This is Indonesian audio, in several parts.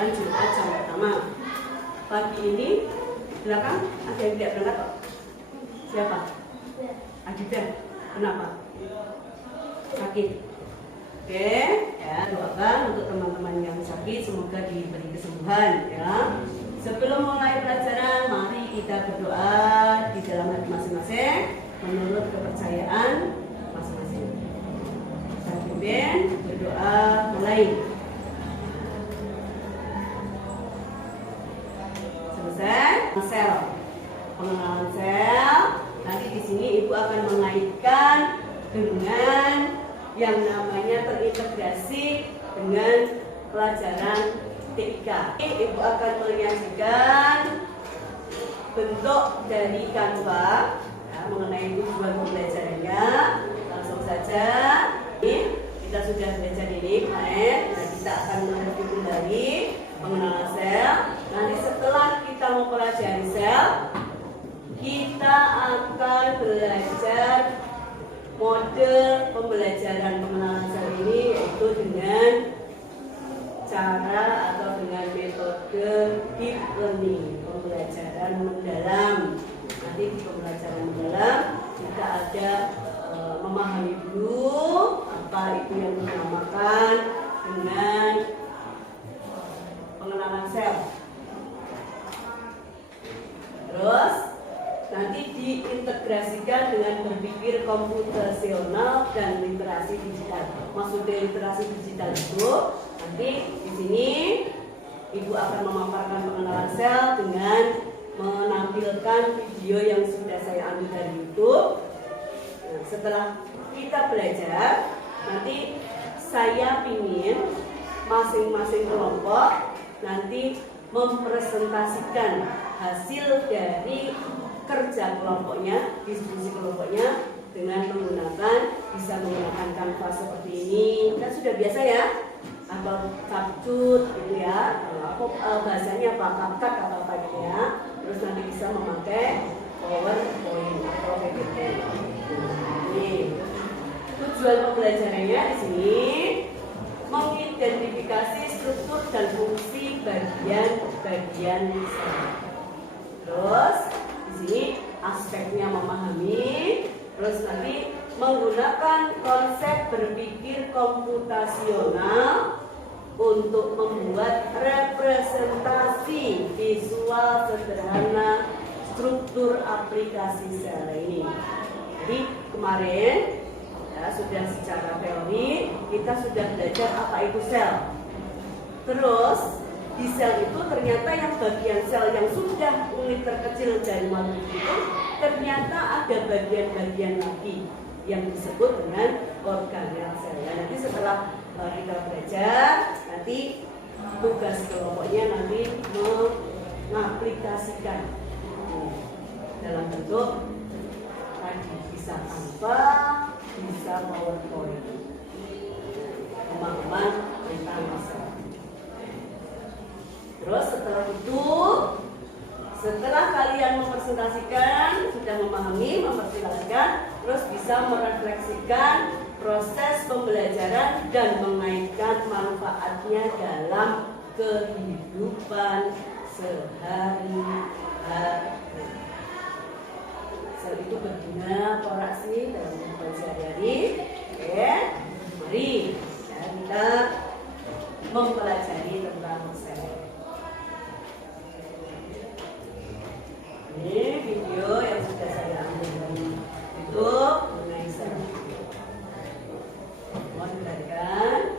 pelajaran Jumat jam pertama. Pagi ini belakang ada yang tidak berangkat kok? Siapa? Adida. Kenapa? Sakit. Oke, ya doakan untuk teman-teman yang sakit semoga diberi kesembuhan ya. Sebelum mulai pelajaran, mari kita berdoa di dalam hati masing-masing menurut kepercayaan masing-masing. Saya pimpin berdoa mulai. Selesai. Sel, pengenalan sel. Nanti di sini ibu akan mengaitkan dengan yang namanya terintegrasi dengan pelajaran TIK. Ibu akan menyajikan bentuk dari Canva ya, mengenai tujuan pembelajarannya. Langsung saja, ini kita sudah belajar ini kemarin. Nah, kita akan mereview kembali pengenalan sel. Nanti setelah kita mempelajari sel, kita akan belajar model pembelajaran pengenalan sel ini, yaitu dengan cara atau dengan metode deep learning, pembelajaran mendalam. Nanti di pembelajaran mendalam kita ada memahami dulu apa itu yang dinamakan dengan pengenalan sel. Terus nanti diintegrasikan dengan berpikir komputasional dan literasi digital. Maksudnya literasi digital itu nanti di sini ibu akan memaparkan pengenalan sel dengan menampilkan video yang sudah saya ambil dari YouTube. Nah, setelah kita belajar, nanti saya ingin masing-masing kelompok nanti mempresentasikan hasil dari kerja kelompoknya, diskusi kelompoknya dengan bisa menggunakan Canva seperti ini. Kan sudah biasa ya, atau Capcut gitu ya, bahasanya apa, CapCut atau apa gitu ya. Terus nanti bisa memakai PowerPoint atau PPT. Ini tujuan pembelajarannya di sini mengidentifikasi struktur dan fungsi bagian-bagian sel. Terus di sini aspeknya memahami, terus nanti menggunakan konsep berpikir komputasional untuk membuat representasi visual sederhana struktur aplikasi sel ini. Jadi kemarin ya, sudah secara teori kita sudah belajar apa itu sel. Terus di sel itu ternyata yang bagian sel yang sudah unit terkecil dari makhluk itu ternyata ada bagian-bagian lagi yang disebut dengan organel sel. Ya, nanti setelah kita belajar, nanti tugas kelompoknya nanti mengaplikasikan dalam bentuk tadi bisa Canva, bisa PowerPoint, pemahaman tentang sel. Terus setelah kalian mempresentasikan, sudah memahami, mempresentasikan, terus bisa merefleksikan proses pembelajaran dan mengaitkan manfaatnya dalam kehidupan sehari-hari. Sel itu berguna apa sih dalam kehidupan sehari-hari? Oke, mari ya, kita mempelajari tentang sel. Ini video yang sudah saya ambil dari YouTube mengenai sel. Mohon diperhatikan.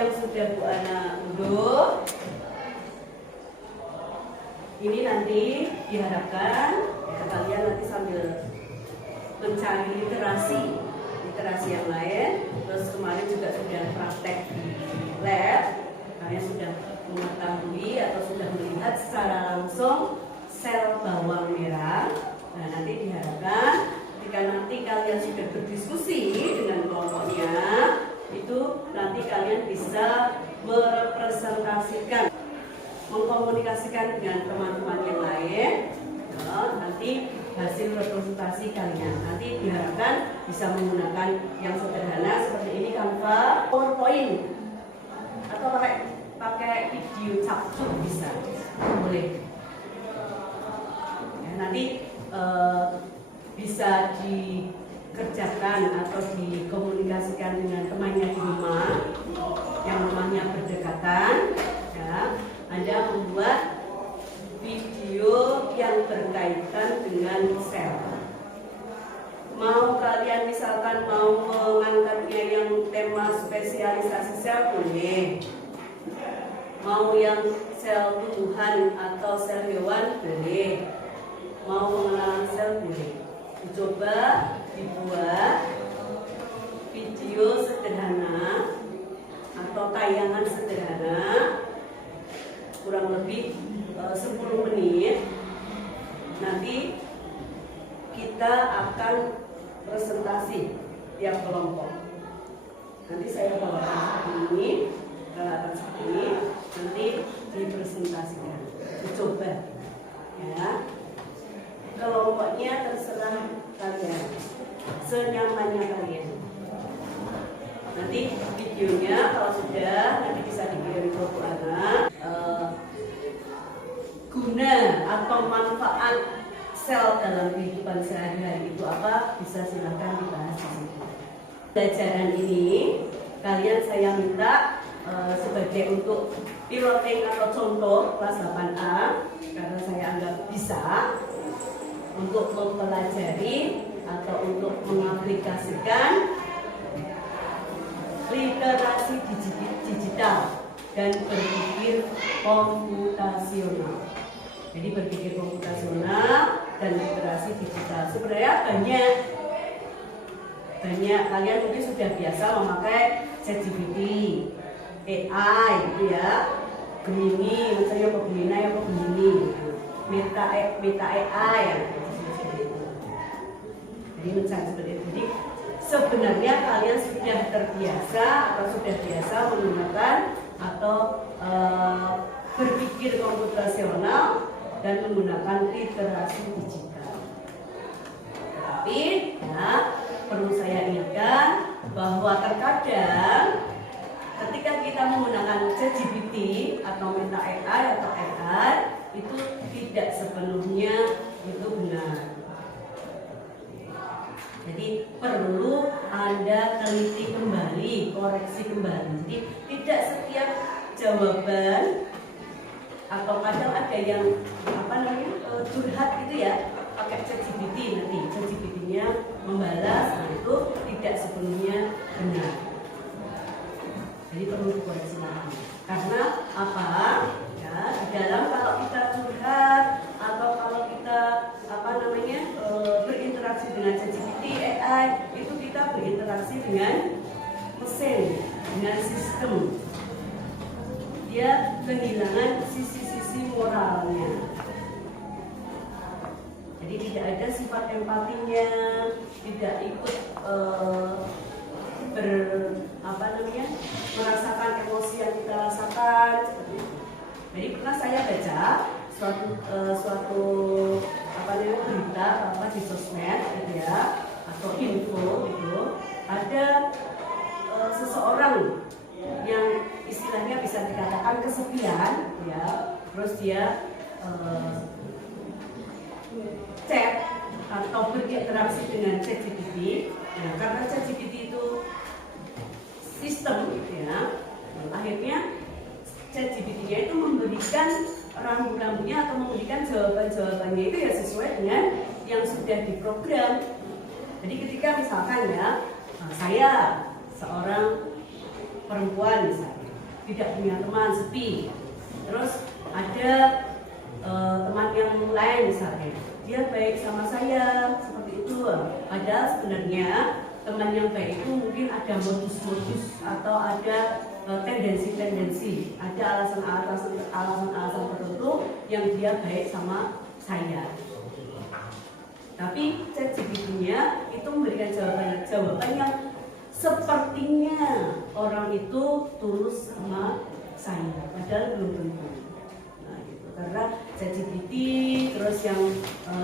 yang sudah Bu Ana unduh, ini nanti diharapkan ya, kalian nanti sambil mencari literasi yang lain. Terus kemarin juga sudah praktek di lab, kalian sudah mengetahui atau sudah melihat secara langsung sel bawang merah. Nah, nanti diharapkan ketika nanti kalian sudah berdiskusi dengan kelompoknya, itu nanti kalian bisa merepresentasikan, mengkomunikasikan dengan teman-teman yang lain. Nanti hasil representasi kalian nanti diharapkan bisa menggunakan yang sederhana seperti ini, Canva, PowerPoint, atau pakai video capture bisa, boleh. Ya, nanti bisa dikerjakan atau dikomunikasikan dengan temannya di rumah yang rumahnya berdekatan. Ya, Anda membuat video yang berkaitan dengan sel. Mau kalian misalkan mau mengangkatnya yang tema spesialisasi sel boleh. Mau yang sel tumbuhan atau sel hewan boleh. Mau pengenalan sel boleh. Dicoba dibuat video sederhana atau tayangan sederhana kurang lebih 10 menit. Nanti kita akan presentasi tiap kelompok. Nanti saya bawakan seperti ini, peralatan seperti ini, nanti dipresentasikan, dicoba. Ya, kelompoknya terserah kalian, senyamannya kalian. Nanti videonya kalau sudah nanti bisa dikirim ke Bu Ana. Guna atau manfaat sel dalam kehidupan sehari-hari itu apa? Bisa silakan dibahas di sini. Pelajaran ini kalian saya minta sebagai untuk piloting atau contoh kelas 8A, karena saya anggap bisa untuk mempelajari atau untuk mengaplikasikan literasi digital dan berpikir komputasional. Jadi berpikir komputasional dan literasi digital. Sebenarnya banyak kalian mungkin sudah biasa memakai ChatGPT, AI gitu ya, Gemini, misalnya apa Gemini apa Gemini, Meta AI ya. Jadi mencari seperti itu. Jadi sebenarnya kalian sudah terbiasa atau sudah biasa menggunakan atau berpikir komputasional dan menggunakan literasi digital. Tapi ya, perlu saya ingatkan bahwa terkadang ketika kita menggunakan ChatGPT atau Meta AI atau AI itu tidak sepenuhnya itu benar. Jadi perlu Anda teliti kembali, koreksi kembali. Jadi tidak setiap jawaban atau kadang ada yang curhat gitu ya, pakai ChatGPT, nanti ChatGPT-nya membalas, nah itu tidak sepenuhnya benar. Jadi perlu dikoreksi lagi. Karena apa? Ya, di dalam kalau kita curhat atau kalau kita berinteraksi dengan ChatGPT, AI, itu kita berinteraksi dengan mesin, dengan sistem. Dia kehilangan sisi-sisi moralnya. Jadi tidak ada sifat empatinya, tidak ikut merasakan emosi yang kita rasakan seperti itu. Jadi pernah saya baca suatu berita di sosmed gitu ya, atau info gitu, ada seseorang yang istilahnya bisa dikatakan kesepian ya, terus dia chat atau berinteraksi dengan ChatGPT. Nah, karena ChatGPT itu sistem ya, akhirnya ChatGPT-nya itu memberikan rambu-rambunya atau memberikan jawaban-jawabannya itu ya sesuai dengan yang sudah diprogram. Jadi ketika misalkan ya, saya seorang perempuan misalnya, tidak punya teman, sepi. Terus ada teman yang lain misalnya, dia baik sama saya seperti itu. Padahal sebenarnya teman yang baik itu mungkin ada modus-modus atau ada tendensi-tendensi, ada alasan-alasan tertentu yang dia baik sama saya. Tapi ChatGPT-nya itu memberikan jawaban yang sepertinya orang itu tulus sama saya, padahal belum tentu. Nah, gitu. Karena ChatGPT, terus yang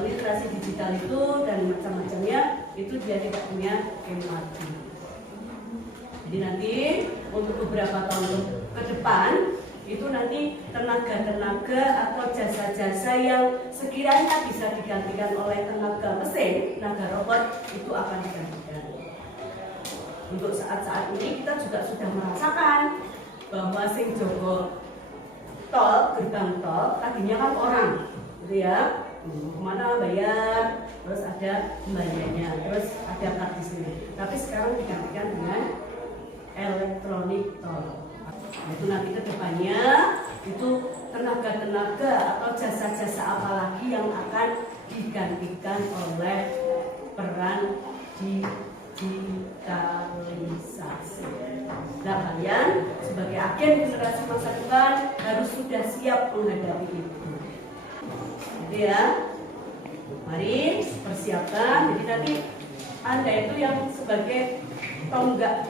literasi digital itu dan macam-macamnya itu dia tidak punya empati. Jadi nanti untuk beberapa tahun ke depan itu nanti tenaga-tenaga atau jasa-jasa yang sekiranya bisa digantikan oleh tenaga mesin, tenaga robot itu akan digantikan. Untuk saat-saat ini kita juga sudah merasakan bahwa sing jogo tol, gerbang tol tadinya kan orang, gitu ya, kemana bayar, terus ada pembayarannya, terus ada kartisnya. Tapi sekarang digantikan dengan elektronik tol. Nah, itu nanti ke depannya itu tenaga-tenaga atau jasa-jasa apalagi yang akan digantikan oleh peran digitalisasi. Nah, kalian sebagai agen generasi masa depan harus sudah siap menghadapi itu. Jadi ya, mari persiapkan. Jadi nanti Anda itu yang sebagai tonggak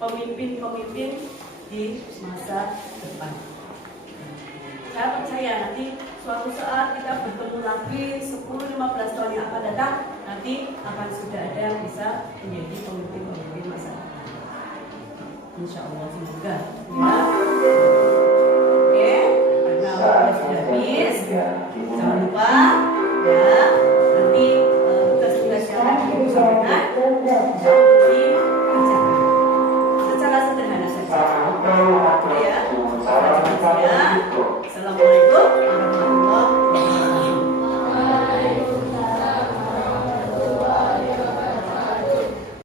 pemimpin-pemimpin di masa depan. Saya percaya nanti suatu saat kita bertemu lagi 10-15 tahun yang akan datang, nanti akan sudah ada yang bisa menjadi pemimpin-pemimpin masa depan. Insya Allah, semoga. Ya. Oke, karena waktunya sudah habis, jangan lupa